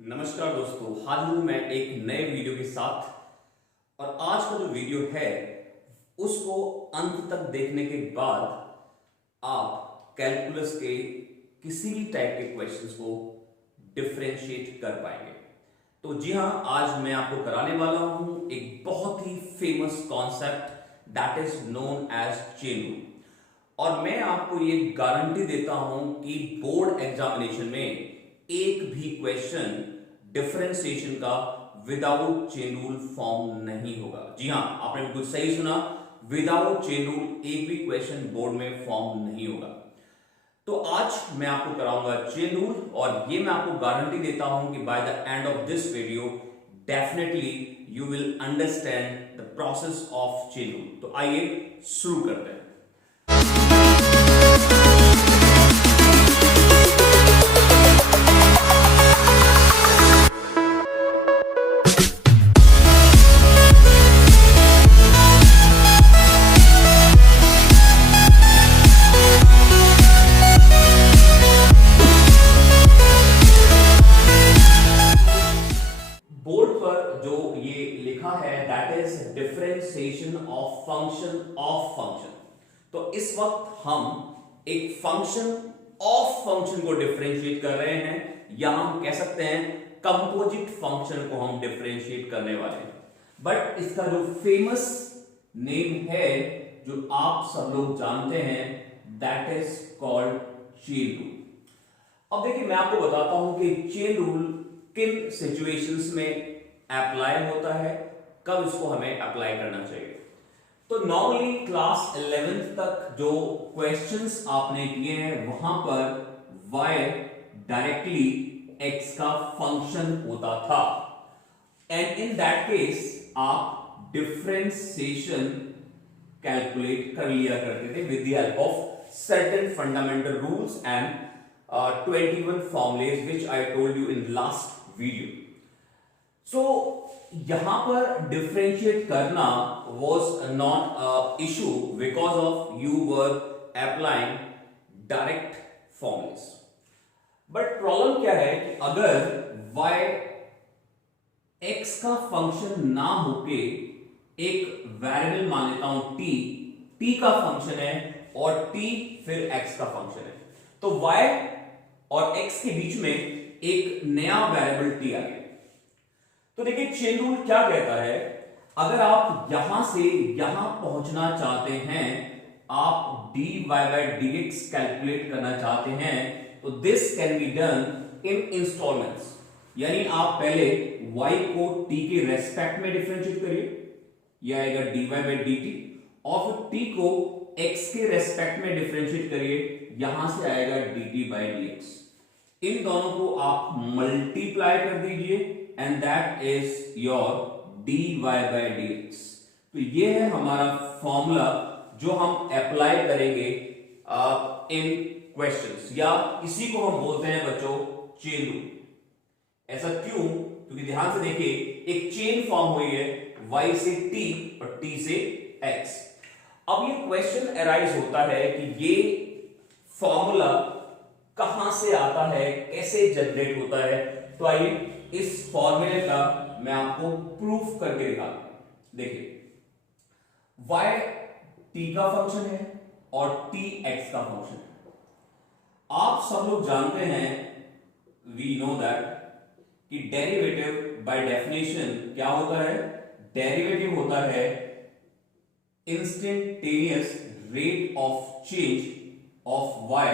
नमस्कार दोस्तों, हाजिर हूं मैं एक नए वीडियो के साथ। और आज का जो वीडियो है उसको अंत तक देखने के बाद आप कैलकुलस के किसी भी टाइप के क्वेश्चंस को डिफरेंशिएट कर पाएंगे। तो जी हां, आज मैं आपको कराने वाला हूं एक बहुत ही famous concept that is known as chain rule. और मैं आपको ये गारंटी देता हूं कि बोर्ड एग्जामिनेशन में एक भी क्वेश्चन डिफरेंशिएशन का विदाउट चेन रूल फॉर्म नहीं होगा। जी हां, आपने बिल्कुल सही सुना, विदाउट चेन रूल एक भी क्वेश्चन बोर्ड में फॉर्म नहीं होगा। तो आज मैं आपको कराऊंगा चेन रूल, और ये मैं आपको गारंटी देता हूं कि by the end of this video definitely you will understand the process of chain rule. तो आइए शुरू करते हैं। बोर्ड पर जो ये लिखा है that is differentiation of function. तो इस वक्त हम एक फंक्शन ऑफ फंक्शन को डिफरेंशिएट कर रहे हैं, या हम कह सकते हैं कंपोजिट फंक्शन को हम डिफरेंशिएट करने वाले हैं। बट इसका जो फेमस नेम है जो आप सब लोग जानते हैं that is called chain rule. अब देखिए, मैं आपको बताता हूं कि चेन रूल किन सिचुएशंस में अप्लाई होता है, कब इसको हमें अप्लाई करना चाहिए। तो नॉर्मली क्लास 11th तक जो क्वेश्चंस आपने किए हैं वहां पर y डायरेक्टली x का फंक्शन होता था, एंड इन दैट केस आप डिफरेंशिएशन कैलकुलेट कर लिया करते थे with the help of certain fundamental rules and 21 formulas which I told you in last video. So यहां पर डिफरेंशिएट करना was not a issue because of you were applying direct formulas. But problem क्या है कि अगर y x का function ना होके एक वेरिएबल मान लेता हूं t का फंक्शन है और t फिर x का फंक्शन है, तो y और x के बीच में एक नया वेरिएबल t आ गया। तो देखिए, चेन रूल क्या कहता है, अगर आप यहां से यहां पहुंचना चाहते हैं, आप dy by dx कैलकुलेट करना चाहते हैं, तो this can be done in instalments. यानी आप पहले y को t के रेस्पेक्ट में डिफरेंशिएट करिए, यह आएगा dy by dt, और फिर t को x के रेस्पेक्ट में डिफरेंशिएट करिए, यहां से आएगा dt by dx। इन दोनों को आप मल्टीप्लाई कर दीजिए and that is your dy by dx। तो ये है हमारा फॉर्मूला जो हम अप्लाई करेंगे इन क्वेश्चंस, या इसी को हम बोलते हैं बच्चों चेन रूल। ऐसा क्यों? क्योंकि ध्यान से देखिए, एक चेन फॉर्म हुई है y से t और t से x। अब ये क्वेश्चन अराइज होता है कि ये फॉर्मूला कहां से आता है, कैसे जनरेट होता है। तो आइए इस फॉर्मूले का मैं आपको प्रूफ करके दिखाता हूं। देखिए, y t का फंक्शन है और t x का फंक्शन है। आप सब लोग जानते हैं, वी नो दैट, कि डेरिवेटिव बाय डेफिनेशन क्या होता है? डेरिवेटिव होता है instantaneous rate of change of y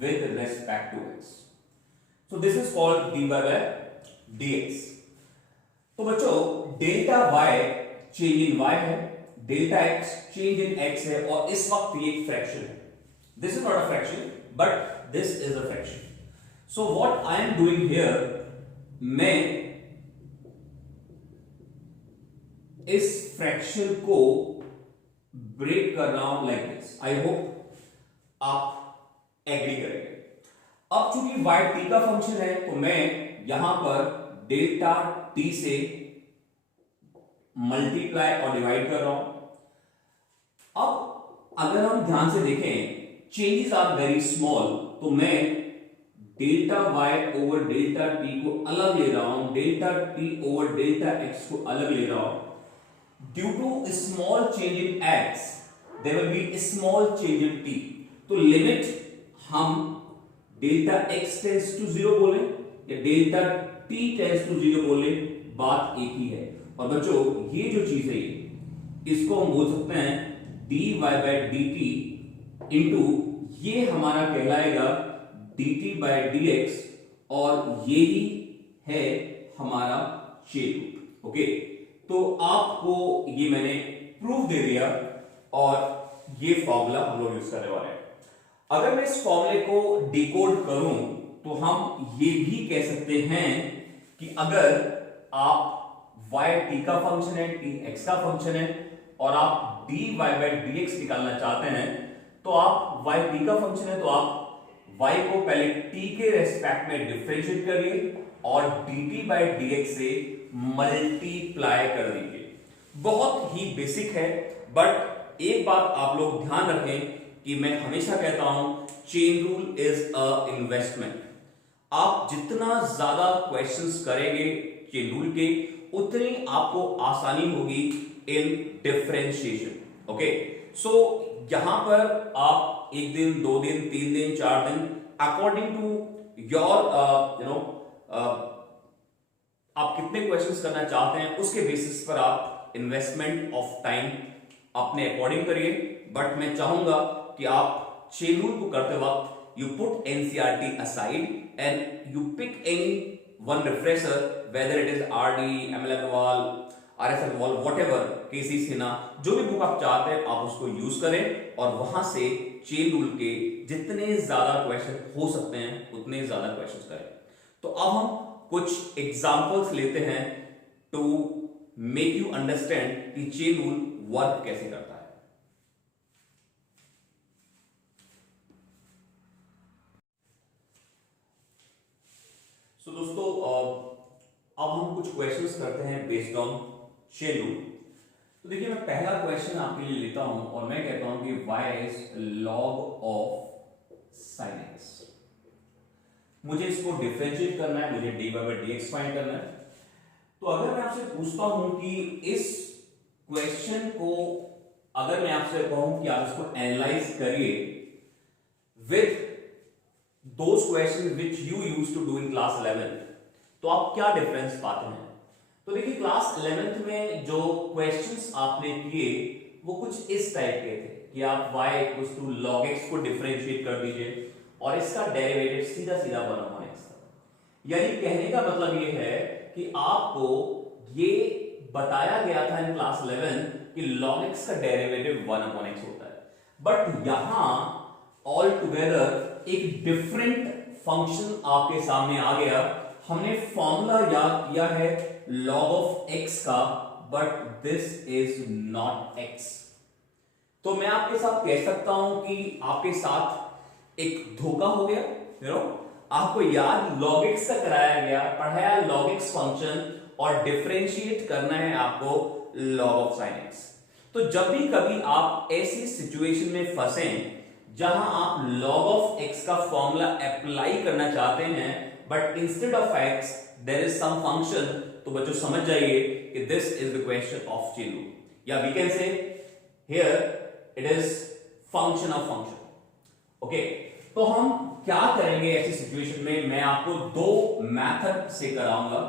with respect to x. So this is called dy by dx. तो बच्चों, delta y change in y है, delta x change in x है, और इस वक्त ये एक फ्रैक्शन है। This is not a fraction but this is a fraction. So what I am doing here, मैं इस फ्रैक्शन को ब्रेक कर रहा हूं लाइक दिस। आई होप आप एग्री करेंगे। अब चूंकि y t का फंक्शन है, तो मैं यहां पर डेल्टा t से मल्टीप्लाई और डिवाइड कर रहा हूं। अब अगर हम ध्यान से देखें, चेंजेस आर वेरी स्मॉल, तो मैं delta Y over delta T को अलग ले रहा हूं, delta T over delta X को अलग ले रहा हूं, due to small change in X there will be small change in T. तो लिमिट हम डेल्टा एक्स टेंड्स टू 0 बोले या डेल्टा टी टेंड्स टू 0 बोले, बात एक ही है। और बच्चों ये जो चीज है इसको हम बोल सकते हैं dy बाय dt इंटू ये हमारा कहलाएगा dt बाय dx और ये ही है हमारा चेन रूल। ओके, तो आपको ये मैंने प्रूफ दे दिया और ये फॉर्मूला हम लोग यूज करने वाले हैं। अगर मैं इस फॉर्मूले को डिकोड करूं तो हम ये भी कह सकते हैं कि अगर आप y t का फंक्शन है, t x का फंक्शन है और आप dy बाय dx निकालना चाहते हैं तो आप y t का फंक्शन है तो आप y को पहले t के रेस्पेक्ट में डिफरेंशिएट करिए और dt बाय dx से मल्टीप्लाई कर दीजिए। बहुत ही बेसिक है, बट एक बात आप लोग ध्यान रखें कि मैं हमेशा कहता हूं chain rule is a investment. आप जितना ज्यादा क्वेश्चंस करेंगे चेन रूल के उतनी आपको आसानी होगी इन डिफरेंशिएशन। ओके, सो यहां पर आप 1 दिन 2 दिन 3 दिन 4 दिन अकॉर्डिंग टू योर आप कितने क्वेश्चंस करना चाहते हैं उसके बेसिस पर आप इन्वेस्टमेंट ऑफ टाइम अपने अकॉर्डिंग करिए। बट मैं चाहूंगा कि आप चेन रूल को करते वक्त you put NCERT aside and you pick any one refresher, whether it is RD, ML Agarwal, RS Agarwal, whatever, KC Sinha, जो भी बुक आप चाहते हैं आप उसको यूज करें और वहां से चेन रूल के जितने ज्यादा क्वेश्चन हो सकते हैं उतने ज्यादा क्वेश्चन करें। तो अब हम कुछ एग्जांपल्स लेते हैं टू मेक यू अंडरस्टैंड कि चेन रूल वर्क कैसे करता है। दोस्तों अब हम कुछ क्वेश्चंस करते हैं बेस्ड ऑन चेन रूल। तो देखिए मैं पहला क्वेश्चन आपके लिए लेता हूं और मैं कहता हूं कि y is log of sin x। मुझे इसको डिफरेंशिएट करना है, मुझे dy बाय dx फाइंड करना है। तो अगर मैं आपसे पूछता हूं कि इस क्वेश्चन को अगर मैं आपसे कहूं कि आप इसको एनालाइज करिए with those questions which you used to do in class 11, तो आप क्या डिफरेंस पाते हैं? तो देखिए क्लास 11th में जो क्वेश्चंस आपने किए वो कुछ इस टाइप के थे कि आप y equals to log x को डिफरेंशिएट कर दीजिए और इसका डेरिवेटिव सीधा सीधा 1/x था। यानी कहने का मतलब ये है कि आपको ये बताया गया था इन क्लास 11 कि log x का डेरिवेटिव 1/x होता है, बट यहां ऑल टुगेदर एक डिफरेंट फंक्शन आपके सामने आ गया। हमने फॉर्मूला याद किया है log ऑफ x का, but this is not x। तो मैं आपके साथ कह सकता हूं कि आपके साथ एक धोखा हो गया। आपको याद log x का कराया गया, पढ़ाया log x फंक्शन और डिफरेंशिएट करना है आपको log ऑफ sin x। तो जब भी कभी आप ऐसी सिचुएशन में फंसे जहां आप log ऑफ x का फॉर्मूला अप्लाई करना चाहते हैं but instead of x there is some function, तो बच्चों समझ जाइए कि this is the question of chain rule, या we can say here it is function of function. Okay, तो हम क्या करेंगे ऐसी सिचुएशन में? मैं आपको दो मेथड से कराऊंगा,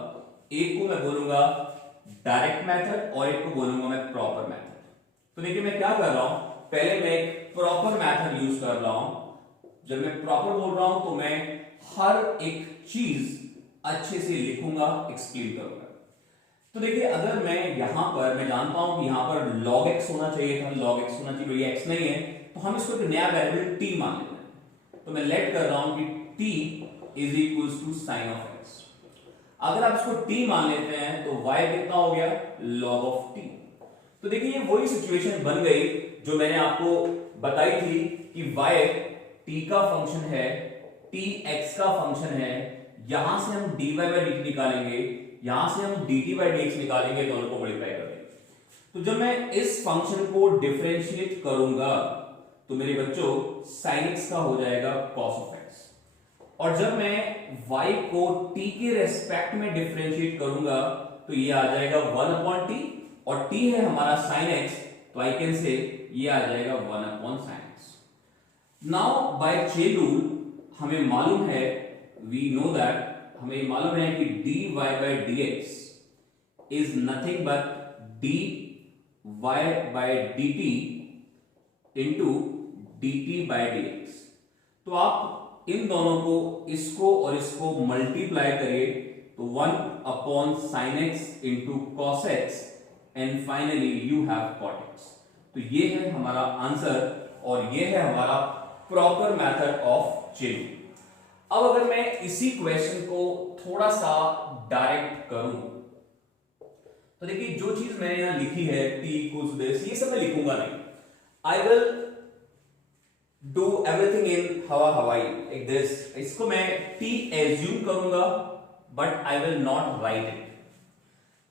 एक को मैं बोलूंगा डायरेक्ट मेथड और एक को बोलूंगा मैं प्रॉपर मेथड। तो देखिए मैं क्या कर रहा हूं, पहले मैं एक प्रॉपर मेथड यूज कर रहा हूं। जब मैं प्रॉपर बोल रहा हूं तो मैं हर एक चीज अच्छे से लिखूंगा, एक्सप्लेन करूंगा। तो देखिए अगर मैं यहां पर मैं जानता हूं कि यहां पर log x होना चाहिए था, log x होना चाहिए, ये x नहीं है, तो हम इसको एक नया वेरिएबल t मान लेते हैं। तो मैं लेट कर रहा हूं कि t is equals to sine of x। अगर आप इसको t मान लेते हैं तो y कितना हो गया? log of t। तो देखिए ये वही सिचुएशन बन गई जो मैंने आपको बताई थी कि y t का फंक्शन है, t x का फंक्शन है, यहां से हम dy बाय dt निकालेंगे, यहां से हम dt बाय dx निकालेंगे, दोनों को मल्टीप्लाई कर देंगे। तो जब मैं इस फंक्शन को डिफरेंशिएट करूंगा तो मेरे बच्चों sin x का हो जाएगा cos of x। और जब मैं y को t के रेस्पेक्ट में डिफरेंशिएट करूंगा तो ये आ जाएगा 1/t, और t है हमारा sin x, तो आई कैन से ये आ जाएगा 1/sin x। Now by chain rule हमें मालूम है, वी नो दैट, हमें मालूम है कि dy by dx is nothing but dy by dt into dt by dx। तो आप इन दोनों को, इसको और इसको मल्टीप्लाई करिए तो 1/sin x into cos x, and finally you have cot x। तो ये है हमारा आंसर और ये है हमारा प्रॉपर मेथड ऑफ चेन। अब अगर मैं इसी क्वेश्चन को थोड़ा सा डायरेक्ट करूं तो देखिए, जो चीज मैंने यहां लिखी है t इक्वल्स दिस, ये सब मैं लिखूंगा नहीं। I will do everything in हवाई लाइक दिस। इसको मैं t एज्यूम करूंगा but I will not right it.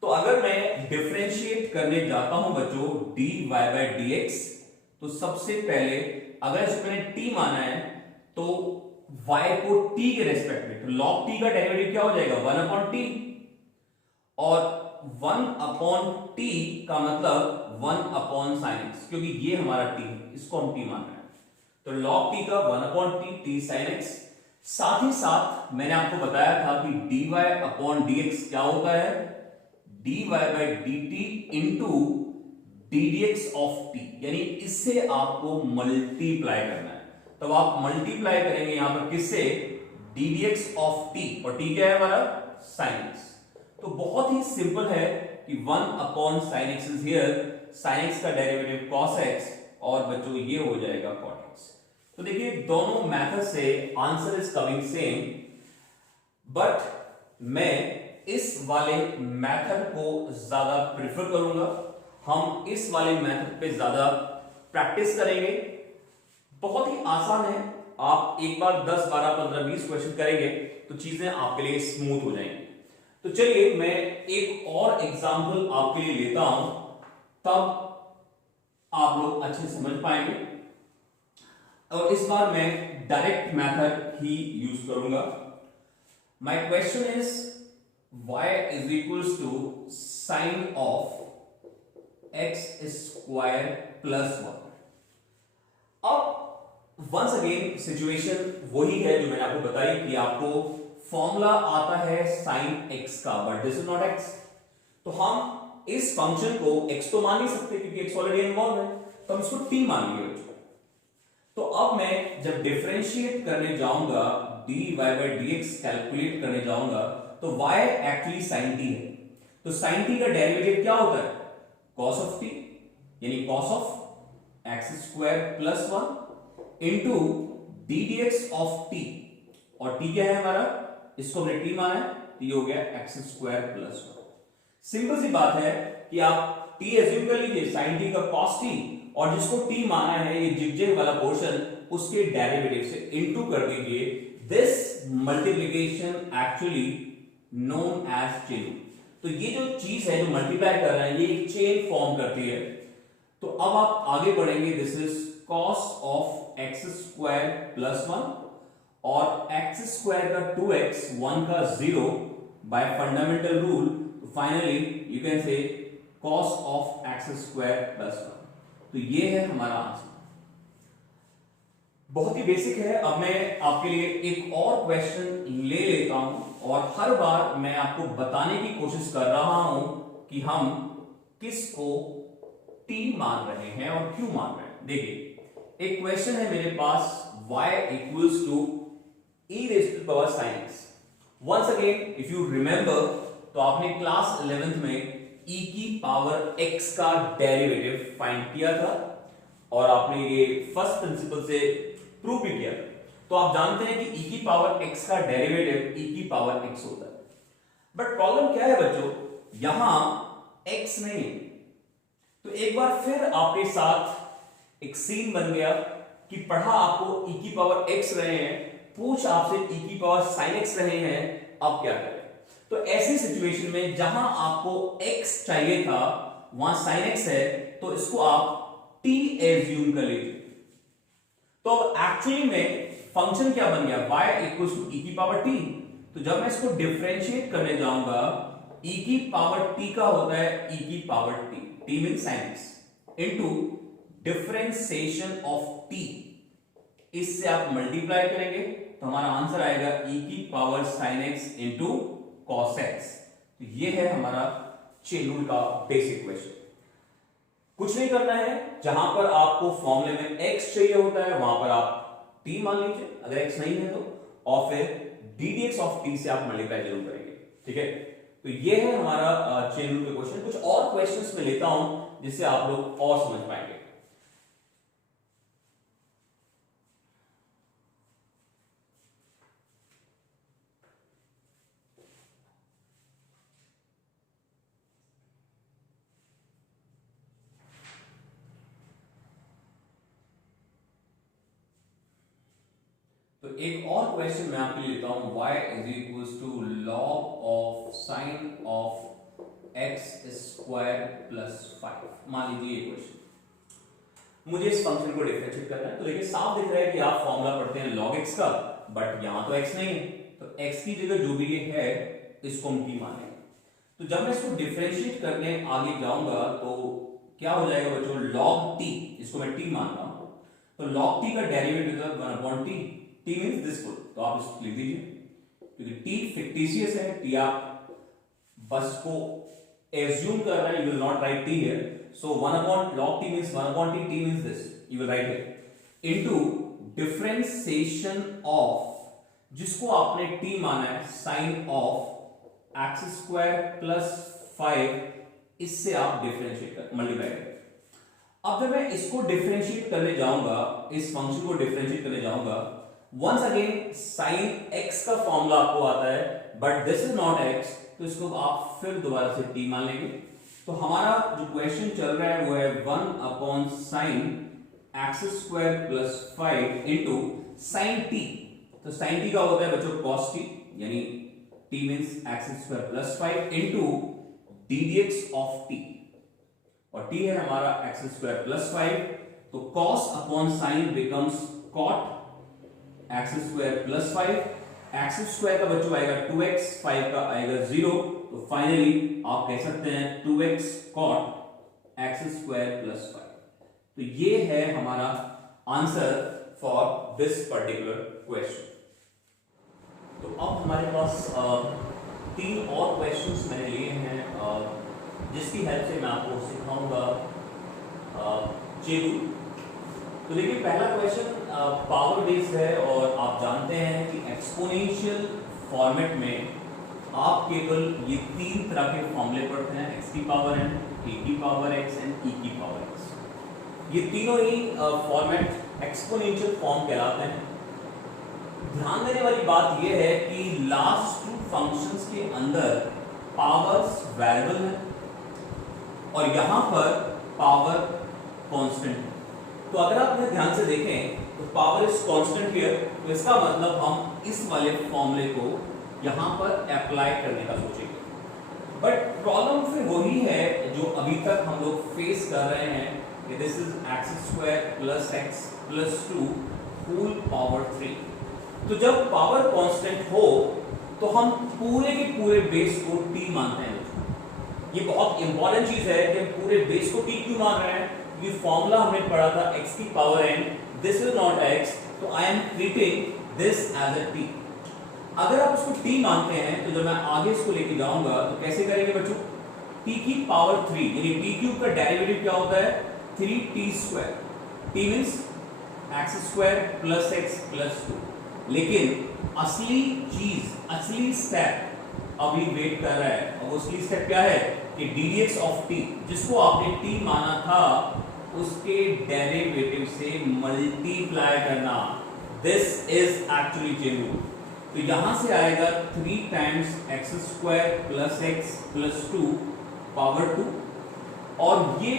तो अगर मैं डिफरेंशिएट करने जाता हूं बच्चों dy by dx, तो सबसे पहले अगर इसको मैंने t माना है तो y को t के रेस्पेक्ट में, तो log t का डेरिवेटिव क्या हो जाएगा 1/t, और 1/t का मतलब 1/sin x, क्योंकि ये हमारा t है, इसको हम t मान रहे हैं, तो log t का 1/t t sin x। साथ ही साथ मैंने आपको बताया था कि dy/dx क्या होता है, dy by dt into ddx of t, यानी इससे आपको मल्टीप्लाई करना है। तब आप मल्टीप्लाई करेंगे यहां पर किससे, ddx ऑफ t, और t क्या है हमारा sin x। तो बहुत ही सिंपल है कि 1/sin x is here, sin x का डेरिवेटिव cos x, और बच्चों ये हो जाएगा cot x। तो देखिए दोनों मेथड से answer is coming same, but मैं इस वाले मेथड को ज्यादा प्रिफर करूंगा। हम इस वाले मेथड पे ज्यादा प्रैक्टिस करेंगे। बहुत ही आसान है, आप एक बार 10, 12, 15, 20 क्वेश्चन करेंगे तो चीजें आपके लिए स्मूथ हो जाएंगी। तो चलिए मैं एक और एग्जांपल आपके लिए लेता हूं, तब आप लोग अच्छे समझ पाएंगे। और इस बार मैं डायरेक्ट मेथड ही यूज करूंगा। My question is y is equals to sin of x square plus 1। अब वंस अगेन सिचुएशन वही है जो मैंने आपको बताई कि आपको फॉर्मूला आता है sin x का, but this is not x। तो हम इस फंक्शन को x तो मान नहीं सकते क्योंकि x ऑलरेडी इन्वॉल्व है, तो हम इसको t मान लेंगे बच्चों। तो अब मैं जब डिफरेंशिएट करने जाऊंगा, dy by dx कैलकुलेट करने जाऊंगा, तो y एक्चुअली sin t है, तो sin t का डेरिवेटिव क्या होता है cos of t, यानी cos of x square plus 1 into ddx of t, और t क्या है हमारा, इसको हमने t माना है, तो ये हो गया x स्क्वायर प्लस 1। सिंपल सी बात है कि आप t एज्यूम कर लीजिए sin t का cos t, और जिसको t माना है ये जिगजैग वाला पोर्शन, उसके डेरिवेटिव से इनटू कर दीजिए। This multiplication actually known as chain. तो ये जो चीज है जो मल्टीप्लाई कर रहे हैं ये एक चेन फॉर्म करती है। तो अब आप आगे बढ़ेंगे, this is cos of x square plus 1, और x स्क्वायर का 2x, 1 का 0 बाय फंडामेंटल रूल, तो finally you can say cos of x square plus 1। तो ये है हमारा आंसर। बहुत ही बेसिक है। अब मैं आपके लिए एक और क्वेश्चन ले लेता हूं, और हर बार मैं आपको बताने की कोशिश कर रहा हूं कि हम किसको t मान रहे हैं और क्यों मान रहे हैं। देखिए एक क्वेश्चन है मेरे पास, y equals to e raise to power sin x। Once again if you remember, तो आपने क्लास 11th में e की पावर x का डेरिवेटिव फाइंड किया था, और आपने ये फर्स्ट प्रिंसिपल से प्रूव भी किया। तो आप जानते हैं कि e की पावर x का डेरिवेटिव e की पावर x होता है। बट प्रॉब्लम क्या है बच्चों, यहां x नहीं है। तो एक बार फिर आपके साथ एक सीन बन गया कि पढ़ा आपको e की पावर x रहे हैं, पूछ आपसे e की पावर sin x रहे हैं, अब क्या करें। तो ऐसी सिचुएशन में जहां आपको x चाहिए था वहां sin x है, तो इसको आप t एज्यूम कर लीजिए। तो अब एक्चुअली में फंक्शन क्या बन गया, y इक्वल टू e की पावर t। तो जब मैं इसको डिफरेंशिएट करने जाऊंगा, e की पावर t का होता है e की power t, t mean sin x, into differentiation of t, इससे आप मल्टीप्लाई करेंगे तो हमारा आंसर आएगा e की power sin x into cos x। तो ये है हमारा चेन रूल का बेसिक क्वेश्चन। कुछ नहीं करना है, जहां पर आपको फॉर्मूले में x चाहिए होता है वहां पर आप t मान लीजिए, अगर x नहीं है तो, और फिर ddx ऑफ t से आप मल्टीप्लाई जरूर करेंगे, ठीक है। तो ये है हमारा चेन रूल का क्वेश्चन। कुछ और क्वेश्चंस में लेता हूं जिससे आप लोग और समझ पाएंगे। तो एक और क्वेश्चन मैं आपके लिए लेता हूं, y is equal to log of sine of x square plus 5। मान लीजिए ये क्वेश्चन, मुझे इस फंक्शन को डिफरेंशिएट करना है। तो देखिए साफ दिख रहा है कि आप फॉर्मूला पढ़ते हैं log x का, बट यहां तो x नहीं है, तो x की जगह जो भी ये है इसको हम t मानेंगे। तो जब मैं इसको डिफरेंशिएट करने आगे जाऊंगा तो क्या हो जाएगा बच्चों, log t, इसको मैं t मान रहा हूं, तो log t का डेरिवेटिव है 1/t, t means this full, तो आप इसको लिख दीजिए, क्योंकि t फिक्टिशियस है, t आप बस को एज्यूम कर रहे हैं, you will not right t here, so 1/log t means 1/t, t means this, you will write here, into differentiation of, जिसको आपने t माना है, sin of x square plus 5, इससे आप डिफरेंशिएट कर मल्टीप्लाई करें। अब जब मैं इसको डिफरेंशिएट करने जाऊंगा, इस फंक्शन को डिफरेंशिएट करने जाऊंगा, वंस अगेन sin x का फॉर्मूला आपको आता है, but this is not x, तो इसको आप फिर दोबारा से t मान लेंगे। तो हमारा जो क्वेश्चन चल रहा है वो है 1/sin x square plus 5 into sin t। तो sin t का होता है बच्चों cos t, यानी t means x square plus 5 into ddx of t, और t है हमारा x स्क्वायर प्लस 5, तो cos upon sin becomes cot x square plus 5, x square का बच्चों आएगा 2x, 5 का आएगा 0, तो फाइनली आप कह सकते हैं 2x cot x square plus 5। तो ये है हमारा answer for this particular question. तो अब हमारे पास 3 और क्वेश्चंस मैंने लिए हैं, जिसकी हेल्प से मैं आपको सिखाऊंगा चेन रूल। तो देखिए पहला क्वेश्चन पावर बेस्ड है, और आप जानते हैं कि एक्सपोनेंशियल फॉर्मेट में आप केवल ये 3 तरह के फॉर्मूले पढ़ते हैं, x की पावर n, a की पावर x एंड e की पावर x। ये तीनों ही फॉर्मेट एक्सपोनेंशियल फॉर्म कहलाते हैं। ध्यान देने वाली बात यह है कि लास्ट 2 फंक्शंस के अंदर पावर्स वेरिएबल है और यहां पर पावर कांस्टेंट है। तो अगर आप ध्यान से देखें तो पावर इज कांस्टेंट हियर, तो इसका मतलब हम इस वाले फॉर्मूले को यहां पर अप्लाई करने का सोचेंगे। बट प्रॉब्लम फिर वही है जो अभी तक हम लोग फेस कर रहे हैं कि this is x square plus x plus 2 whole power 3। तो जब पावर कांस्टेंट हो तो हम पूरे के पूरे बेस को t मानते हैं। ये बहुत इंपॉर्टेंट चीज है कि हम पूरे बेस को t क्यों मान रहे हैं, क्योंकि फॉर्मूला हमने पढ़ा था x की power n, this is not x, तो I am treating this as a t। अगर आप इसको t मानते हैं तो जब मैं आगे इसको लेके जाऊंगा तो कैसे करेंगे बच्चों, t की पावर 3, यानी t क्यूब का डेरिवेटिव क्या होता है 3t square, t means x square plus x plus 2। लेकिन असली चीज, असली स्टेप अभी वेट कर रहा है, और असली स्टेप क्या है कि ddx ऑफ t, जिसको आपने t माना था उसके डेरिवेटिव से मल्टीप्लाई करना। This is actually chain rule. तो यहां से आएगा 3 times x square plus x plus 2 power 2, और ये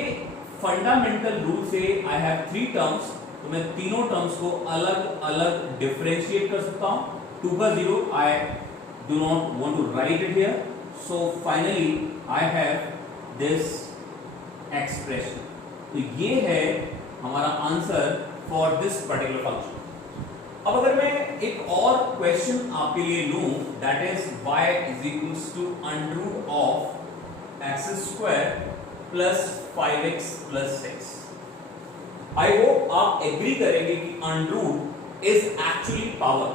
फंडामेंटल रूल से आई हैव 3 टर्म्स, तो मैं तीनों टर्म्स को अलग अलग डिफरेंशिएट कर सकता हूं। 2 का 0, I do not want to write it here, so finally I have this expression. तो ये है हमारा answer for this particular function. अब अगर मैं एक और क्वेश्चन आपके लिए लूं, that is y is equals to under root of x square plus 5x plus 6। I hope आप एग्री करेंगे कि under root is actually power.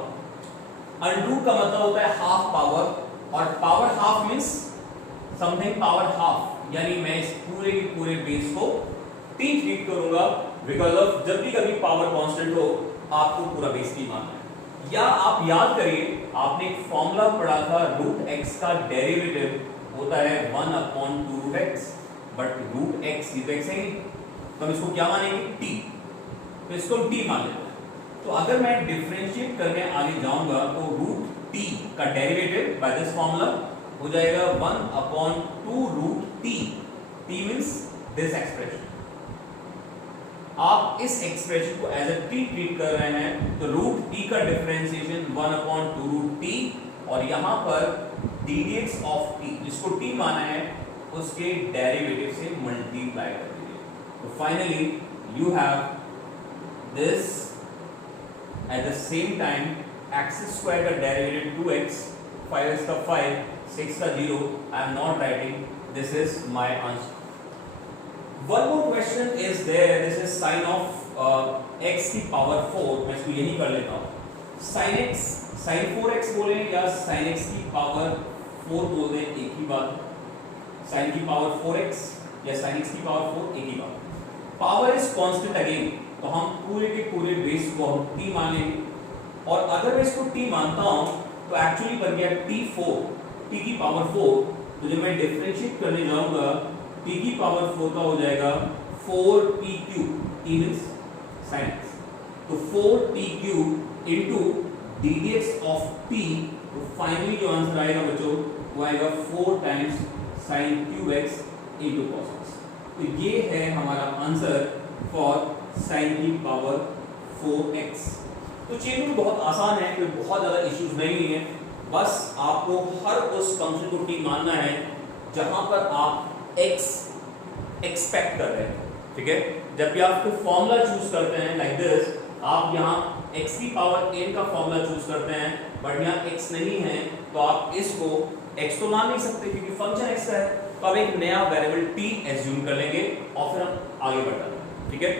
Under root का मतलब होता है हाफ पावर, और power half means something power half, यानी मैं इस पूरे के पूरे बेस को t ट्रीट करूंगा, बिकॉज ऑफ जब भी कभी पावर कांस्टेंट हो आपको पूरा बेस की मानना है। या आप याद करिए, आपने एक फॉर्मूला पढ़ा था, रूट x का डेरिवेटिव होता है 1/2 root x, but root x ये तो x है ही, तो हम इसको क्या मानेंगे, t, तो इसको हम t मान लेते हैं। तो अगर मैं डिफरेंशिएट करने आगे जाऊंगा तो रूट t का डेरिवेटिव बाय दिस फॉर्मूला हो जाएगा 1/2 root t, t means this expression. आप इस एक्सप्रेशन को एज अ t ट्रीट कर रहे हैं, तो रूट t का डिफरेंशिएशन 1/2 रूट t, और यहां पर ddx ऑफ t, जिसको t माना है, उसके डेरिवेटिव से मल्टीप्लाई कर दीजिए। तो finally you have this at the same time x square का डेरिवेटिव 2x, 5x का 5, 6 का 0, I am not writing, this is my answer. One more question is there. This is sin of x की power 4. मैं इसको यही कर लेता हूँ। sin x, sin 4x बोले या sin x की power 4 बोल दें, एक ही बात। sin की power 4x या sin x की power 4 एक ही बात। Power is constant again, तो हम पूरे के पूरे बेस को हम t मान लेंगे, और अगर मैं इसको t मानता हूँ तो एक्चुअली बन गया t4, t की power 4। तो जब मैं डिफरेंशिएट करने जाऊंगा t की पावर 4 का हो जाएगा 4t cube, t means sin x, तो 4t cube into ddx of t, तो फाइनली जो आंसर आएगा बच्चों वो आएगा 4 times sin cube x into cos x। तो ये है हमारा आंसर फॉर sin की पावर 4x। तो चेन रूल बहुत आसान है, कोई बहुत ज्यादा इश्यूज नहीं है, बस आपको हर उस फंक्शन को t मानना है जहां पर आप x एक्सपेक्ट कर रहे हैं, ठीक है। जब भी आप कोई फॉर्मूला चूज करते हैं लाइक दिस, आप यहाँ x की पावर n का फॉर्मूला चूज करते हैं, बट यहाँ x नहीं है, तो आप इसको x तो मान नहीं सकते क्योंकि फंक्शन x का है, तो आप एक नया वेरिएबल t एज्यूम कर लेंगे और फिर हम आगे बढ़ते हैं, ठीक है।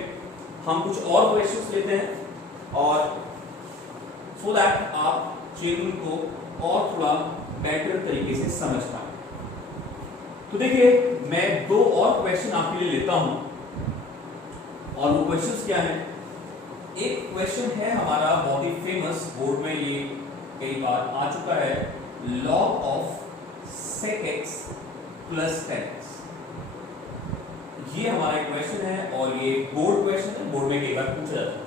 हम कुछ और क्वेश्चंस लेते हैं और सो दैट आप चेन रूल को और थोड़ा बेटर तरीके से समझ पाए। तो देखिए, मैं दो और क्वेश्चन आपके लिए लेता हूं, और वो क्वेश्चंस क्या हैं। एक क्वेश्चन है हमारा बहुत ही फेमस, बोर्ड में ये कई बार आ चुका है, log of sec x plus 10x। ये हमारा क्वेश्चन है और ये बोर्ड क्वेश्चन है, बोर्ड में कई बार पूछा जाता है।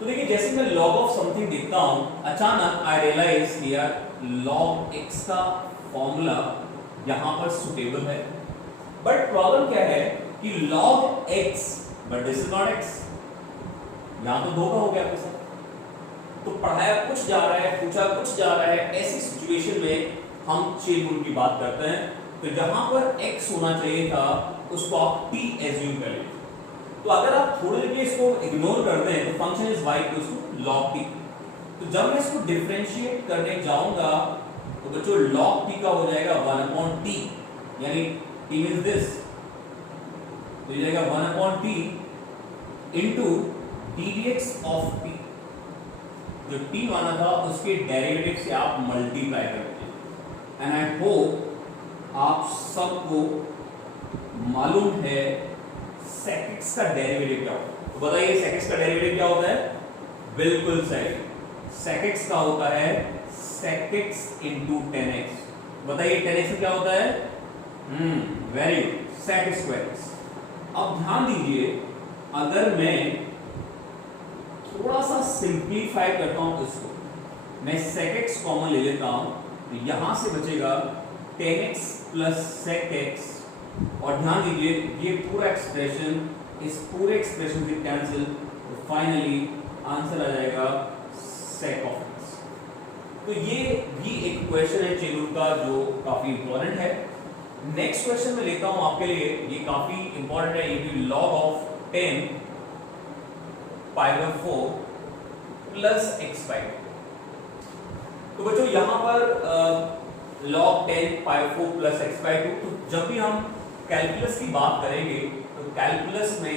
तो देखिए, जैसे मैं log ऑफ समथिंग देखता हूं, अचानक आई रियलाइज कि यार log x का फॉर्मूला यहां पर सुटेबल है, बट प्रॉब्लम क्या है कि log x, but this is not x, यहां तो धोखा हो गया आपके साथ। तो पढ़ाया कुछ जा रहा है, पूछा कुछ जा रहा है, ऐसी सिचुएशन में हम चेन रूल की बात करते हैं। तो जहां पर x होना चाहिए था उसको आप t एज्यूम कर लें। तो अगर आप थोड़ी देर के लिए इसको इग्नोर कर दें तो function is y equals to log t। तो जब मैं इसको डिफरेंशिएट करने जाऊंगा तो बच्चों log t का हो जाएगा 1/t, यानी t मींस दिस, तो ये जाएगा 1/t into ddx of t। जो t माना था उसके डेरिवेटिव से आप मल्टीप्लाई करते हैं। एंड आई होप आप सबको मालूम है sec x का डेरिवेटिव क्या होता है। तो बताइए sec x का डेरिवेटिव क्या होता है? बिल्कुल सही, sec x का होता है sec x into 10x। बताइए 10x क्या होता है? Very good, sec square x। अब ध्यान दीजिए, अगर मैं थोड़ा सा सिंप्लीफाई करता हूं इसको, मैं sec x कॉमन ले लेता हूं, तो यहां से बचेगा 10x प्लस sec x, और ध्यान दीजिए ये पूरा एक्सप्रेशन इस पूरे एक्सप्रेशन से कैंसिल, तो फाइनली आंसर आ जाएगा sec ऑफ x। तो ये भी एक क्वेश्चन है चेन रूल का जो काफी इंपॉर्टेंट है। नेक्स्ट क्वेश्चन मैं लेता हूं आपके लिए, ये काफी इंपॉर्टेंट है, ये भी log of 10 pi by 4 plus x by two. तो बच्चों यहाँ पर log 10 pi 4 plus x by two. तो जब भी हम कैलकुलस की बात करेंगे तो कैलकुलस में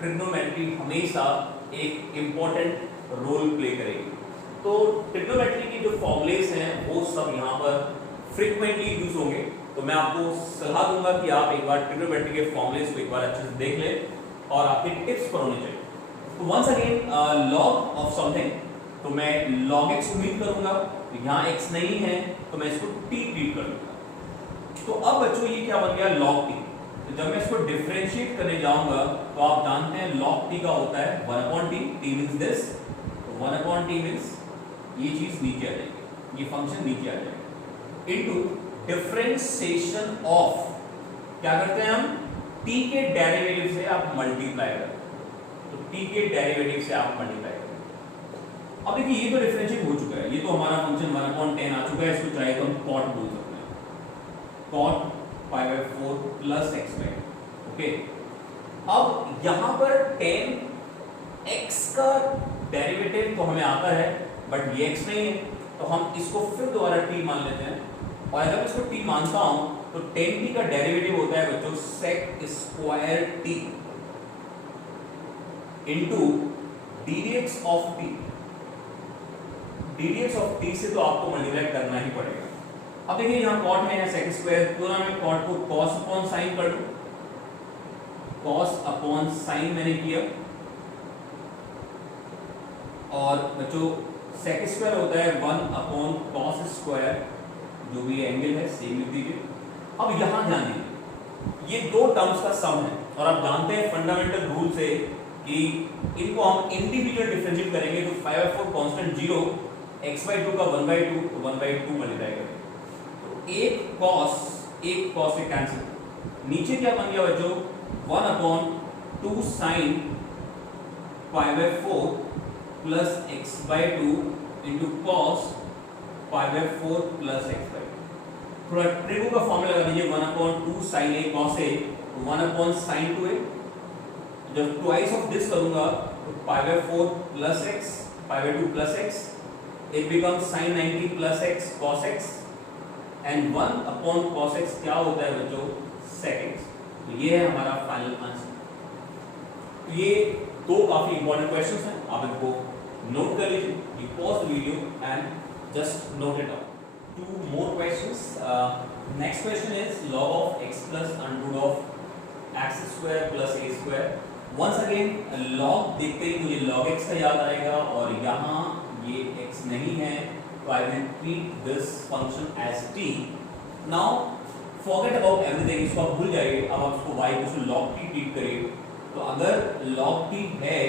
ट्रिग्नोमेट्री हमेशा एक इम्पोर्टेंट रोल प्ले करेगी। तो ट्रिग्नोमेट्री की जो फॉर्मूलेस हैं वो सब यहाँ पर फ्रीक्वेंटली यूज होंगे। तो मैं आपको सलाह दूंगा कि आप एक बार ट्रिग्नोमेट्री के फॉर्मूलेस को एक बार अच्छे से देख लें और आपके टिप्स पर होने चाहिए। तो once again log of something, तो मैं log x उम्मीद करूंगा, यहाँ x नहीं है तो मैं इसको t ट्रीट कर लूंगा। तो अब बच्चों ये क्या बन गया log t। तो जब मैं इसको डिफरेंशिएट करने जाऊंगा तो आप जानते हैं log t का होता है 1/t, t means this, 1/t means ये चीज नीचे आ जाएगी, ये फंक्शन नीचे आ जाएगा, इनटू डिफरेंशिएशन ऑफ, क्या करते हैं हम, t के डेरिवेटिव से आप मल्टीप्लाई करते हैं। तो t के डेरिवेटिव से आप मल्टीप्लाई करते हैं। अब देखिए ये तो डिफरेंशिएट हो चुका है, ये तो हमारा फंक्शन 1/10 आ चुका है, इसको चाहे तो हम cot बोल सकते हैं, cot pi by 4 plus x by, okay. अब यहाँ पर 10x का डेरिवेटिव तो हमें आता है बट ये x नहीं है, तो हम इसको फिर दोबारा t मान लेते हैं। और अगर मैं इसको t मानता हूं तो 10t का डेरिवेटिव होता है बच्चों sec square t into ddx of t। ddx of t से तो आपको मल्टीप्लाई करना ही पड़ेगा। अब देखिए यहाँ cot है, यहाँ sec स्क्वायर, तो ना मैं cot को cos अपॉन sin कर लूं, cos अपॉन sin मैंने किया, और बच्चों sec स्क्वायर होता है 1 अपॉन cos स्क्वायर, जो भी एंगल है सेम लिख दीजिए। अब यहाँ ध्यान दीजिए, ये दो टर्म्स का सम है और आप जानते हैं फंडामेंटल रूल से कि इनको हम इंडिविजुअल डिफरेंशिएट करेंगे तो 5/4 कांस्टेंट 0, x/2 का 1/2 तो 1/2 मल्टीप्लाई करेंगे तो एक cos से कैंसिल, नीचे क्या बन गया बच्चों 1/2 sin π/4 plus x/2 into cos π/4 plus x/2। थोड़ा ट्रिगो का फॉर्मूला लगा दीजिए, 1/2 sin a cos a 1/sin 2a। जब ट्वाइस ऑफ दिस करूंगा तो π/4 plus x, π/2 plus x, it becomes sin 90 plus x cos x and 1 cos x क्या होता है बच्चों sec x। तो ये है हमारा फाइनल आंसर। तो ये दो काफी इंपॉर्टेंट क्वेश्चंस हैं, आप इनको नोट कर लीजिए, you pause the video and just note it down. Two more questions. Next question is log of x plus under root of x square plus a square. Once again log देखते ही मुझे log x का याद आएगा और यहाँ ये x नहीं है तो I will treat this function as t. Now forget about everything, इसको आप भूल जाइए, अब आप इसको y को log t ट्रीट करिए। तो अगर log t है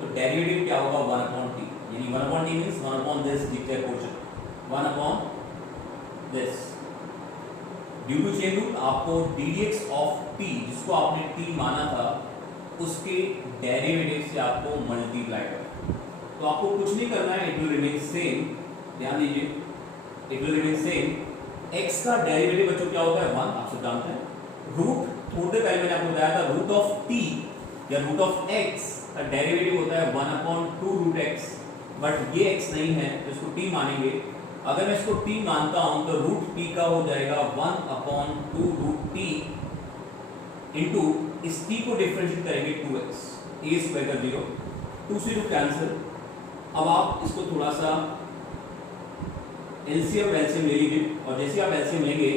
तो डेरिवेटिव क्या होगा 1/t, यानी 1/t means 1/this declared portion, 1/this। Due to chain rule आपको ddx ऑफ t, जिसको आपने t माना था, उसके डेरिवेटिव से आपको मल्टीप्लाई करना। तो आपको कुछ नहीं करना है, इट विल रिमेन सेम, ध्यान दीजिए, it will remain same. x का डेरिवेटिव बच्चों क्या होता है 1, आप सब जानते हैं। रूट थोड़ी देर पहले मैंने आपको बताया था, रूट ऑफ t या रूट ऑफ x का डेरिवेटिव होता है 1/2 रूट x, बट ये x नहीं है तो इसको t मानेंगे। अगर मैं इसको t मानता हूं तो रूट t का हो जाएगा 1/2 रूट t इंटू इस t को डिफरेंशिएट करेंगे 2x, a स्क्वायर का 0, 2 से 2 कैंसिल। अब आप इसको थोड़ा सा एलसीएम ले लीजिए और जैसे आप एलसीएम लेंगे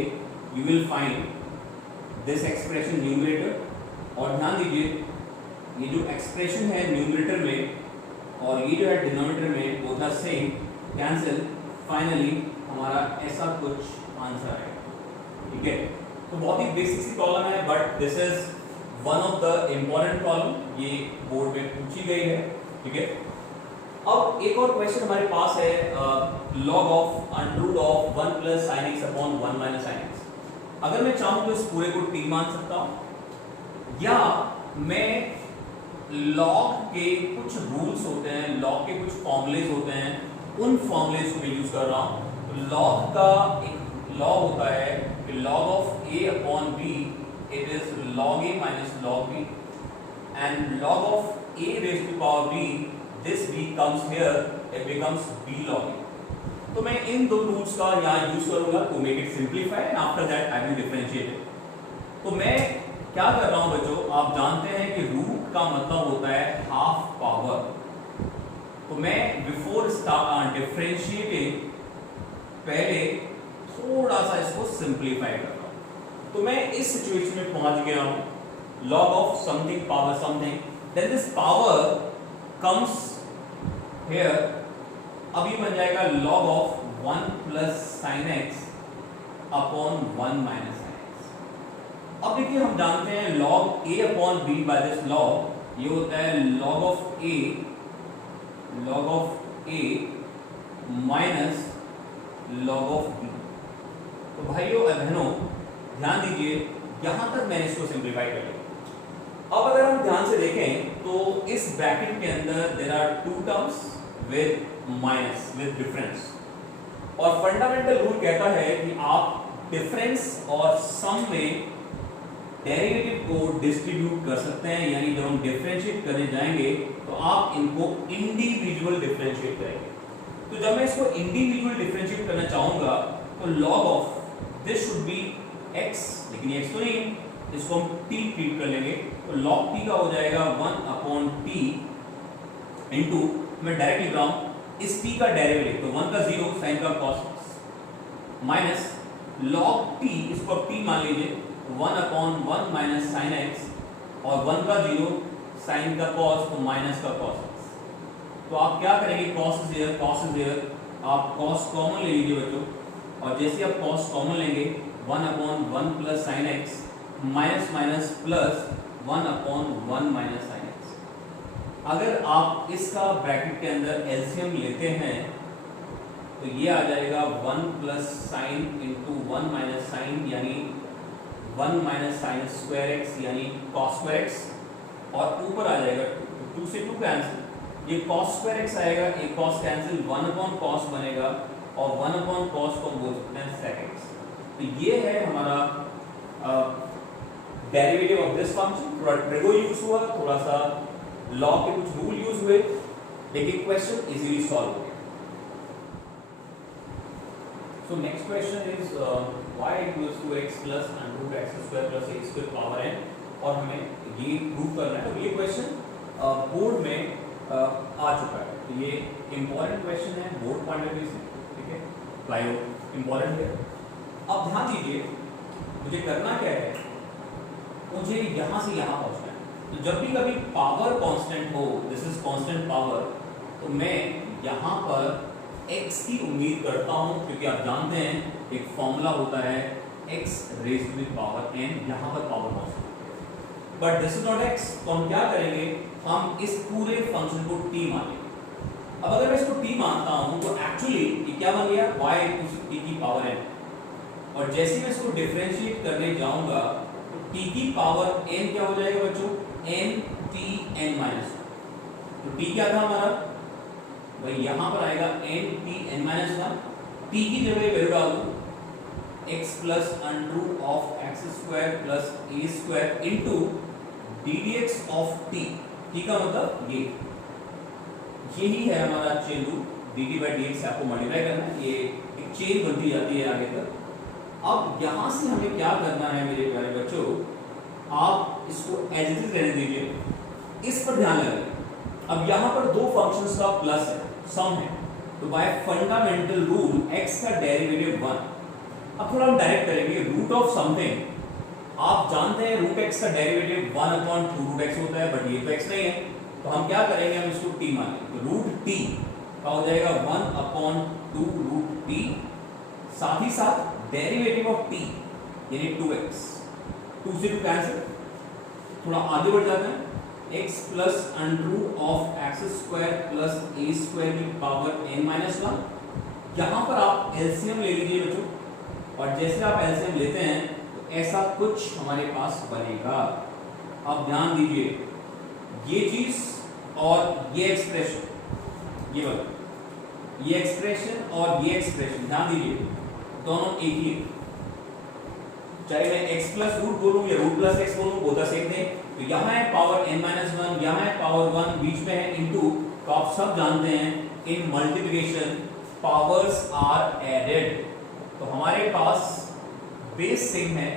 you will find this expression numerator. और ध्यान दीजिए ये जो एक्सप्रेशन है न्यूमरेटर में और ये जो है डिनोमिनेटर में both are same, cancel, finally हमारा ऐसा कुछ आंसर आएगा। ठीक है, तो बहुत ही बेसिक सी प्रॉब्लम है but this is one of the important problem, ये बोर्ड में पूछी गई है। ठीक है, अब एक और क्वेश्चन हमारे पास है, log of under root of 1 plus sin x upon 1 minus sin x। अगर मैं चाहूँ तो इस पूरे को t मान सकता हूँ, या मैं log के कुछ रूल्स होते हैं, log के कुछ फॉर्मूलेज होते हैं, उन फॉर्मूलेज को मैं यूज कर रहा हूँ। तो log का एक लॉ होता है कि log of a upon b it is log a minus log b, and log of a raised to power b, this b comes here it becomes b log a. तो मैं इन दो roots का यहाँ use करूंगा to make it simplify and after that I will differentiate it. तो मैं क्या कर रहा हूँ बच्चों, आप जानते हैं कि रूट का मतलब होता है हाफ पावर. तो मैं बिफोर डिफरेंशिएटिंग पहले थोड़ा सा इसको सिंप्लीफाई कर रहा हूँ. तो मैं इस सिचुएशन में पहुंच गया हूँ, log of something power something, then this power comes here. अभी बन जाएगा log of 1 plus sin x upon 1 minus sin x. अब देखिए हम जानते हैं log a upon b by this log ये होता है log of a minus log of b. तो भाइयों और बहनों ध्यान दीजिए, यहां तक मैंने इसको सिंप्लीफाई कर लिया. अब अगर हम ध्यान से देखें तो इस ब्रैकेट के अंदर there are two terms with minus with difference, और फंडामेंटल रूल कहता है कि आप डिफरेंस और सम में डेरिवेटिव को डिस्ट्रीब्यूट कर सकते हैं. यानी जब हम डिफरेंशिएट करने जाएंगे तो आप इनको इंडिविजुअल डिफरेंशिएट करेंगे. तो जब मैं इसको इंडिविजुअल डिफरेंशिएट करना चाहूंगा तो log of this should be x, लेकिन ये x तो नहीं, इसको हम t ट्रीट कर लेंगे. तो log t का हो जाएगा 1 अपॉन t इंटू, मैं डायरेक्ट लिख रहा हूं इस t का डेरिवेटिव, तो 1 का 0 sin का cos माइनस log t, इसको अब t मान लीजिए 1 अपॉन 1 माइनस sin x, और 1 का 0 sin का cos, तो माइनस का cos x. तो आप क्या करेंगे, cos is here, आप cos कॉमन ले लीजिए बच्चों, और जैसे आप cos कॉमन लेंगे 1 upon 1 plus sine x minus minus plus 1 upon 1 minus sine x. अगर आप इसका ब्रैकेट के अंदर एलसीएम लेते हैं तो ये आ जाएगा 1 plus sine into 1 minus sine, यानी 1 माइनस साइन स्क्वायर एक्स यानी कॉस स्क्वायर एक्स, और ऊपर आ जाएगा 2 से 2 कैंसिल, ये कॉस स्क्वायर एक्स आएगा, एक कॉस कैंसिल, 1 अपॉन कॉस बनेगा, और 1 अपॉन कॉस को बोल सकते हैं सेक एक्स. तो ये है हमारा डेरिवेटिव ऑफ दिस फंक्शन. थोड़ा ट्रिगो यूज हुआ, थोड़ा सा लॉग के कुछ रूल यूज हुए, लेकिन क्वेश्चन इजीली सॉल्व हो गया. So next question is y equals to x plus under x square plus a square power n, और हमें ये प्रूव करना है. तो ये क्वेश्चन बोर्ड में आ चुका है. तो ये इंपॉर्टेंट क्वेश्चन है बोर्ड पॉइंट ऑफ व्यू से, ठीक है, बायो इंपॉर्टेंट है. अब ध्यान दीजिए, मुझे करना क्या है, मुझे यहां से यहां पहुंचना है. तो जब भी कभी पावर कांस्टेंट हो, दिस इज कांस्टेंट पावर, तो मैं यहां पर x की उम्मीद करता हूं, क्योंकि आप जानते हैं एक फॉर्मूला होता है x raise to the power n, यहां पर power constant. But this is not x, तो हम क्या करेंगे, हम इस पूरे फंक्शन को t मानेंगे. अब अगर मैं इसको t मानता हूं तो एक्चुअली ये क्या बन गया, y इक्वल्स टू t की पावर n, और जैसे मैं इसको डिफरेंशिएट करने जाऊंगा तो t की पावर n क्या हो जाएगा बच्चों, n t n माइनस. तो t क्या था हमारा भाई, यहां पर आएगा n t n minus 1. t की जगह वैल्यू डाल दो x plus under of x square plus a square into ddx of t. t का मतलब यही है हमारा chain rule, dt by dx से आपको मल्टीप्लाई करना है, ये एक चेन बनती जाती है आगे तक. अब यहां से हमें क्या करना है मेरे प्यारे बच्चों, आप इसको एज इट इज रहने दीजिए, इस पर ध्यान लगाइए. अब यहां पर दो फंक्शंस का प्लस है, सम है, तो बाय फंडामेंटल रूल x का डेरिवेटिव 1. अब थोड़ा हम डायरेक्ट करेंगे, रूट ऑफ समथिंग, आप जानते हैं रूट x का डेरिवेटिव 1 अपॉन 2 रूट x होता है, बट ये तो x नहीं है, तो हम क्या करेंगे, हम इसको t मानेंगे. तो रूट t का हो जाएगा 1 अपॉन 2 रूट t, साथ ही साथ डेरिवेटिव ऑफ t यानी 2x, 2 से 2 कैंसिल. थोड़ा आगे बढ़ जाते हैं, x plus under of x square plus a square की पावर n माइनस 1. यहां पर आप एलसीएम ले लीजिए बच्चों, और जैसे आप एलसीएम लेते हैं तो ऐसा कुछ हमारे पास बनेगा. अब ध्यान दीजिए, ये चीज और ये एक्सप्रेशन, ये वाला, ये एक्सप्रेशन और ये एक्सप्रेशन, ध्यान दीजिए दोनों एक ही है. चाहे मैं x प्लस रूट बोलूं या रूट प्लस x बोलूं, बोथ आर सेम थिंग. तो यहाँ है पावर n माइनस 1, यहाँ है पावर 1, बीच में है इनटू. तो आप सब जानते हैं in multiplication powers are added, तो हमारे पास बेस सेम है,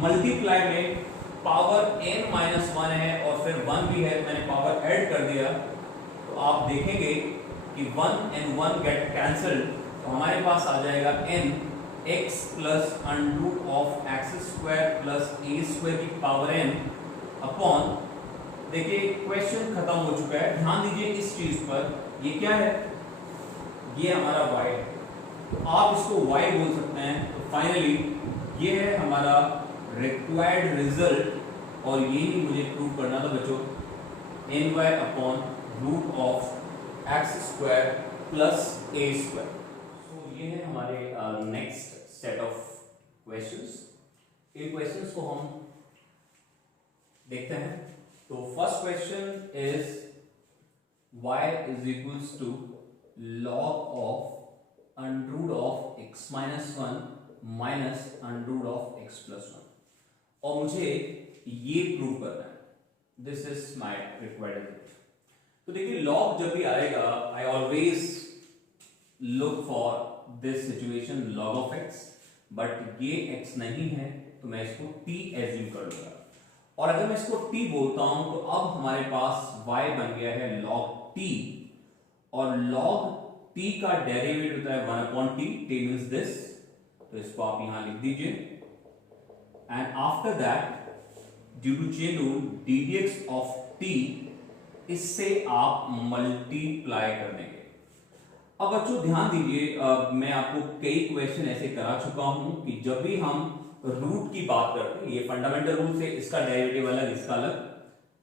मल्टीप्लाई में पावर n माइनस 1 है और फिर 1 भी है, मैंने पावर ऐड कर दिया, तो आप देखेंगे कि 1 and 1 गेट कैंसल्ड, तो हमारे पास आ जाएगा n x plus under root of x square plus A square की पावर n अपॉन, देखिए क्वेश्चन खत्म हो चुका है, ध्यान दीजिए इस चीज पर, ये क्या है, ये हमारा y, आप इसको y बोल सकते हैं, तो फाइनली ये है हमारा रिक्वायर्ड रिजल्ट, और यही मुझे प्रूव करना था बच्चों, n y upon root of x square plus A square. So ये है हमारे नेक्स्ट सेट ऑफ क्वेश्चंस। इन क्वेश्चंस को हम देखते हैं। तो first question is y is equals to log of under root of x minus 1 minus under root of x plus 1, और मुझे ये प्रूव करना है, this is my required result. तो देखिए लॉग जब भी आएगा, I always look for this situation log of x, but ये x नहीं है तो मैं इसको t एज्यूम कर लूंगा, और अगर मैं इसको t बोलता हूं तो अब हमारे पास y बन गया है log t, और log t का डेरिवेटिव होता है 1/t, t मींस दिस, तो इसको आप यहां लिख दीजिए, and after that due to chain rule d dx of t, इससे आप मल्टीप्लाई कर देंगे। अब बच्चों ध्यान दीजिए, मैं आपको कई क्वेश्चन ऐसे करा चुका हूं कि जब भी हम रूट की बात करते हैं, ये फंडामेंटल रूल से इसका डेरिवेटिव अलग इसका अलग,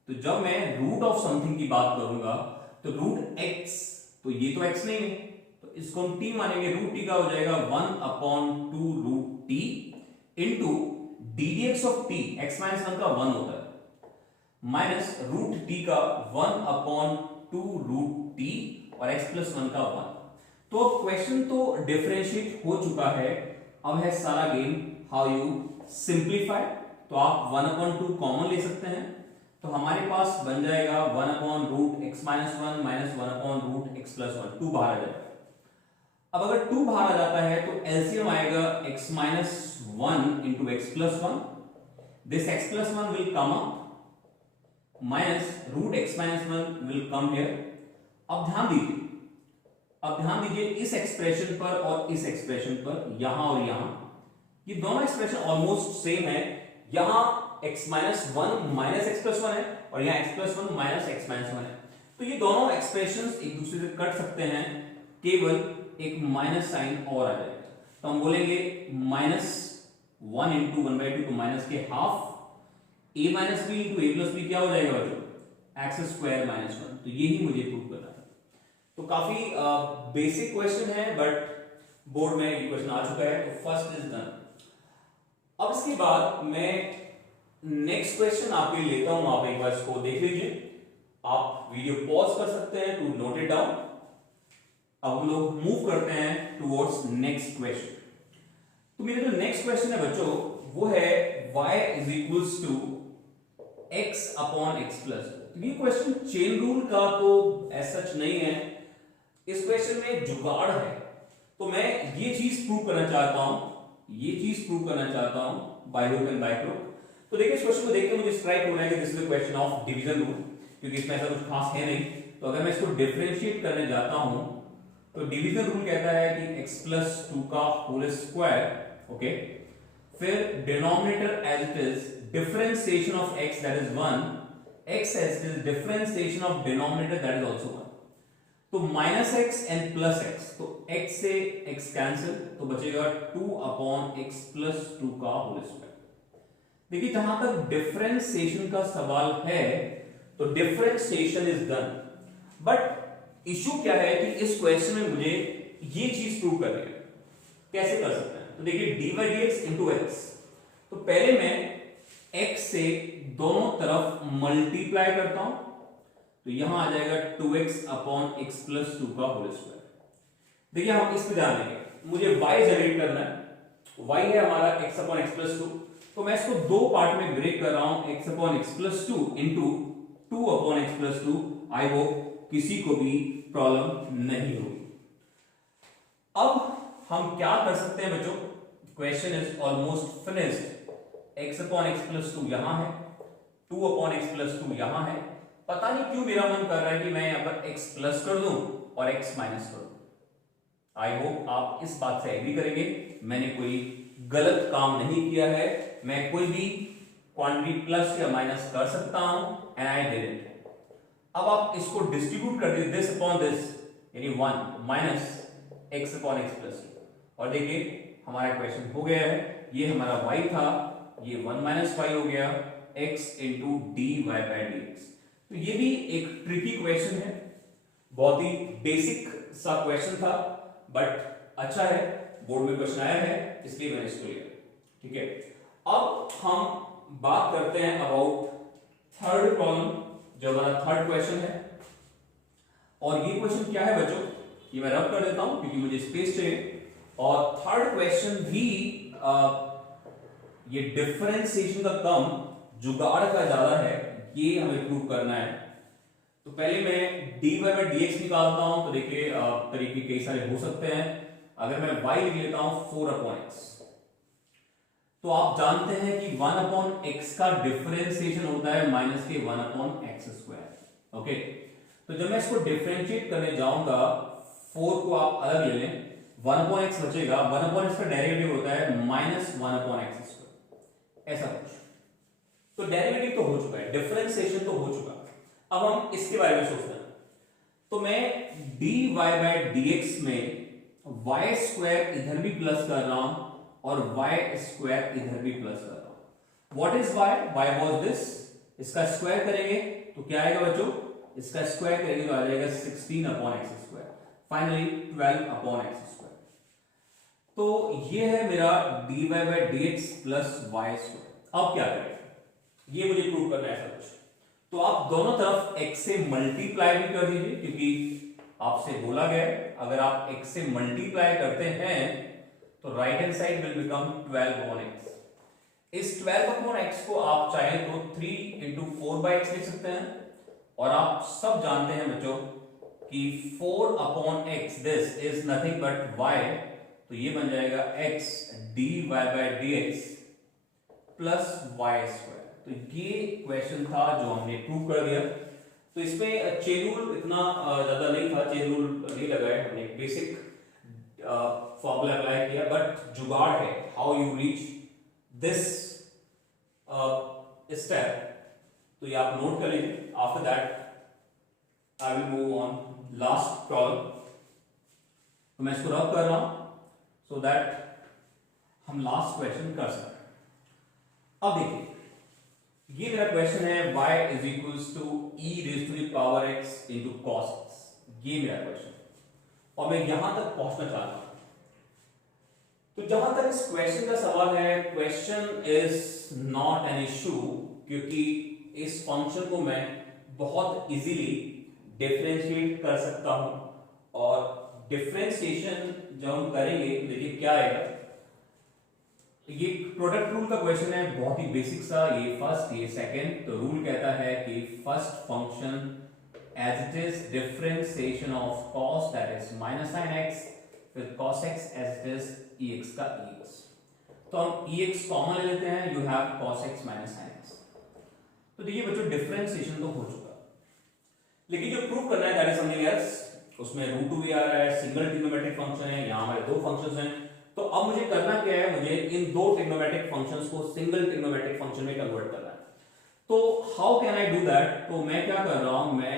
तो जब मैं रूट ऑफ समथिंग की बात करूंगा तो रूट x, तो ये तो x नहीं है तो इसको हम t मानेंगे, रूट t का हो जाएगा 1/2 root t into D D X of T, X minus 1 का 1 होता है, माइनस रूट टी का 1/2 रूट टी और x प्लस 1 का 1। तो क्वेश्चन तो डिफरेंशिएट हो चुका है, अब है सारा गेम हाउ यू सिंप्लीफाई। तो आप 1/2 कॉमन ले सकते हैं, तो हमारे पास बन जाएगा 1/रूट x माइनस 1 माइनस 1/रूट x प्लस 1, 2 बाहर आ जाएगा। अब अगर 2 बाहर आ जाता है तो एलसीएम आएगा x minus 1 into x plus 1, this x plus 1 will come up minus root x minus 1 will come here. अब ध्यान दीजिए इस एक्सप्रेशन पर और इस एक्सप्रेशन पर, यहां और यहां, ये दोनों एक्सप्रेशन ऑलमोस्ट सेम है, यहां x minus 1 minus x plus 1 है और यहां x plus 1 minus x minus 1 है, तो ये दोनों एक्सप्रेशंस एक दूसरे से कट सकते हैं, केवल एक माइनस साइन और आ जाएगा, तो हम बोलेंगे माइनस 1 इंटू 1/2, तो माइनस के half, a minus b into a plus b क्या हो जाएगा बच्चों, एक्स स्क्वायर माइनस 1, तो यही मुझे प्रूव करना है। तो काफी बेसिक क्वेश्चन है, बट बोर्ड में ये क्वेश्चन आ चुका है, तो फर्स्ट इज डन। अब इसके बाद मैं नेक्स्ट क्वेश्चन आपके लिए लेता हूं, आप एक बार इसको देख लीजिए, आप वीडियो पॉज कर सकते हैं टू नोट इट डाउन। अब हम लोग मूव करते हैं टुवर्ड्स नेक्स्ट क्वेश्चन। तो मेरा जो नेक्स्ट क्वेश्चन है बच्चों, वो है y is equals to x upon x plus. ये क्वेश्चन चेन रूल का तो ऐसा सच नहीं है, इस क्वेश्चन में जुगाड़ है, तो मैं ये चीज प्रूव करना चाहता हूं by hook and by crook. तो देखिए इस क्वेश्चन को देख के मुझे स्ट्राइक हो रहा है कि this is the question of division rule, क्योंकि इसमें ऐसा कुछ खास है नहीं। तो अगर मैं इसको डिफरेंशिएट करने जाता हूं तो डिवीजन रूल कहता है कि x प्लस 2 का होल स्क्वायर, ओके, फिर denominator as it is differentiation of x that is 1, x as it is differentiation of denominator that is also 1, तो minus x and plus x, तो x से x cancel, तो बचेगा 2 upon x plus 2 का whole square. देखिए जहां तक differentiation का सवाल है तो differentiation is done, but issue क्या है कि इस क्वेश्चन में मुझे ये चीज प्रूव करनी है। कैसे कर सकते हैं? तो देखिए dy dx into x, तो पहले मैं x से दोनों तरफ मल्टीप्लाई करता हूं, तो यहां आ जाएगा 2x अपॉन x प्लस 2 का होल स्क्वायर। देखिए हम इस पे ध्यान देंगे, मुझे y जनरेट करना है, y है हमारा x अपॉन x प्लस 2, तो मैं इसको दो पार्ट में ब्रेक कर रहा हूं, x upon x plus 2 into 2 upon x plus 2। I hope किसी को भी प्रॉब्लम नहीं होगी। अब हम क्या कर सकते हैं बच्चों, question is almost finished. x upon x plus two यहां है, 2 अपॉन एक्स प्लस टू यहां है। पता नहीं क्यों मेरा मन कर रहा है कि मैं यहां पर x प्लस कर दूं और x माइनस कर दूं। आई होप आप इस बात से एग्री करेंगे, मैंने कोई गलत काम नहीं किया है, मैं कोई भी क्वांटिटी प्लस या माइनस कर सकता हूं एंड आई डिड इट। अब आप इसको डिस्ट्रीब्यूट कर दीजिए, दिस अपॉन दिस, यानी 1 minus x upon x plus two, और देखिए हमारा क्वेश्चन हो गया है। ये हमारा y था, ये 1 माइनस वाई हो गया, x into d y by d x. तो ये भी एक ट्रिकी क्वेश्चन है, बहुत ही बेसिक सा क्वेश्चन था, बट अच्छा है, बोर्ड में क्वेश्चन आया है इसलिए मैंने इसको लिया। ठीक है, अब हम बात करते हैं अबाउट थर्ड प्रॉब्लम, जो हमारा थर्ड क्वेश्चन है। और ये क्वेश्चन क्या है बच्चों, ये मैं रब कर देता हूं क्योंकि मुझे स्पेस चाहिए। और थर्ड क्वेश्चन भी ये डिफरेंशिएशन का कम, जुगाड़ का ज्यादा है, ये हमें प्रूव करना है। तो पहले मैं dy बाई डी एक्स निकालता हूं, तो देखिए तरीके कई सारे हो सकते हैं। अगर मैं y लिख लेता हूं 4 अपॉन एक्स, तो आप जानते हैं कि 1 अपॉन एक्स का डिफरेंशिएशन होता है माइनस के 1 अपॉन एक्स स्क्वायर। ओके, तो जब मैं इसको डिफरेंशिएट करने जाऊंगा, 4 को आप अलग ले लें, 1 अपॉन एक्स बचेगा, 1 अपॉन एक्स का डेरिवेटिव होता है माइनस 1 अपॉन एक्स स्क्वायर, ऐसा कुछ। तो डेरिवेटिव तो हो चुका है, डिफरेंशिएशन तो हो चुका है, अब हम इसके बारे में सोचते हैं। तो मैं dy बाई डी एक्स में y स्क्वायर इधर भी प्लस कर रहा हूं और y स्क्वायर इधर भी प्लस कर रहा हूं। What is y? y was this, इसका स्क्वायर करेंगे तो क्या आएगा बच्चों, इसका स्क्वायर करेंगे तो आ जाएगा 16 upon x square, finally 12 upon x square. तो ये है मेरा dy by d x plus y square. अब क्या करें, ये मुझे प्रूव करना है ऐसा कुछ। तो आप दोनों तरफ x से मल्टीप्लाई भी कर दीजिए, क्योंकि आपसे बोला गया है अगर आप x से मल्टीप्लाई करते हैं तो right hand side will become 12 upon x। इस 12 अपॉन x को आप चाहे तो 3 इंटू 4 बाई एक्स लिख सकते हैं, और आप सब जानते हैं बच्चों कि 4 upon x this is nothing but y, तो ये बन जाएगा x dy by d x plus y square. तो ये क्वेश्चन था जो हमने प्रूव कर दिया। तो इसमें चेन रूल इतना ज्यादा नहीं था, चेन रूल नहीं लगाया, हमने बेसिक फॉर्मूला अप्लाई किया, बट जुगाड़ है how you reach this step, तो ये आप नोट कर लीजिए। After that I will move on last problem. तो मैं इसको रब कर रहा हूं सो दैट हम लास्ट क्वेश्चन कर सकते हैं। अब देखिए, ये मेरा क्वेश्चन है y is equals to e raise to the power x into cos x, ये मेरा क्वेश्चन, और मैं यहां तक पहुंचना चाहता हूं। तो जहां तक इस क्वेश्चन का सवाल है, question is not an issue, क्योंकि इस फंक्शन को मैं बहुत इजीली डिफरेंशिएट कर सकता हूं, और डिफरेंशिएशन जब हम करेंगे तो देखिए क्या आएगा। ये प्रोडक्ट रूल का क्वेश्चन है, बहुत ही बेसिक सा, ये फर्स्ट ये सेकंड। तो रूल कहता है कि first function as it is differentiation of cos that is minus sin x फिर cos x as it is ex का ex। तो हम ex कॉमन ले लेते हैं, you have cos x minus sin x। तो देखिए बच्चों, डिफरेंशिएशन तो हो चुका, लेकिन जो प्रूव करना है दैट इज समथिंग एल्स। उसमें रूट 2 भी आ रहा है, सिंगल ट्रिग्नोमेट्रिक फंक्शन है, यहां हमारे दो फंक्शंस हैं। तो अब मुझे करना क्या है, मुझे इन दो ट्रिग्नोमेट्रिक फंक्शंस को सिंगल ट्रिग्नोमेट्रिक फंक्शन में कन्वर्ट करना है। तो how can I do that? तो मैं क्या कर रहा हूं, मैं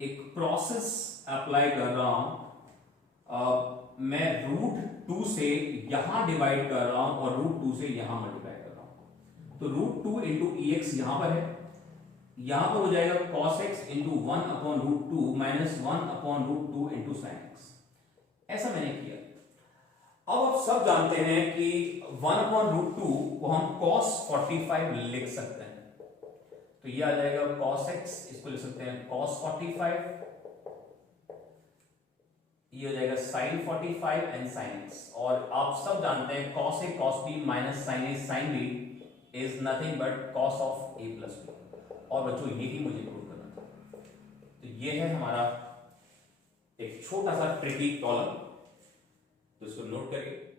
एक प्रोसेस अप्लाई कर रहा हूं। मैं रूट 2 से यहां डिवाइड कर रहा हूं और रूट 2 से यहां मल्टीप्लाई कर रहा हूं। तो रूट 2 इंटू एक्स यहां पर है, यहां पर हो जाएगा cos x into 1 upon root 2 minus 1 upon root 2 into sine x. ऐसा मैंने किया। अब आप सब जानते हैं कि 1 अपॉन रूट 2 को हम cos 45 लिख सकते हैं, तो ये आ जाएगा cos x, इसको लिख सकते हैं cos 45, ये हो जाएगा sin 45 एंड sin x। और आप सब जानते हैं cos a cos b minus sin a sin b is nothing but cos of a plus b। और बच्चों यही मुझे प्रूव करना था। तो ये है हमारा एक छोटा सा ट्रिकी कॉलम, तो इसको नोट करिए।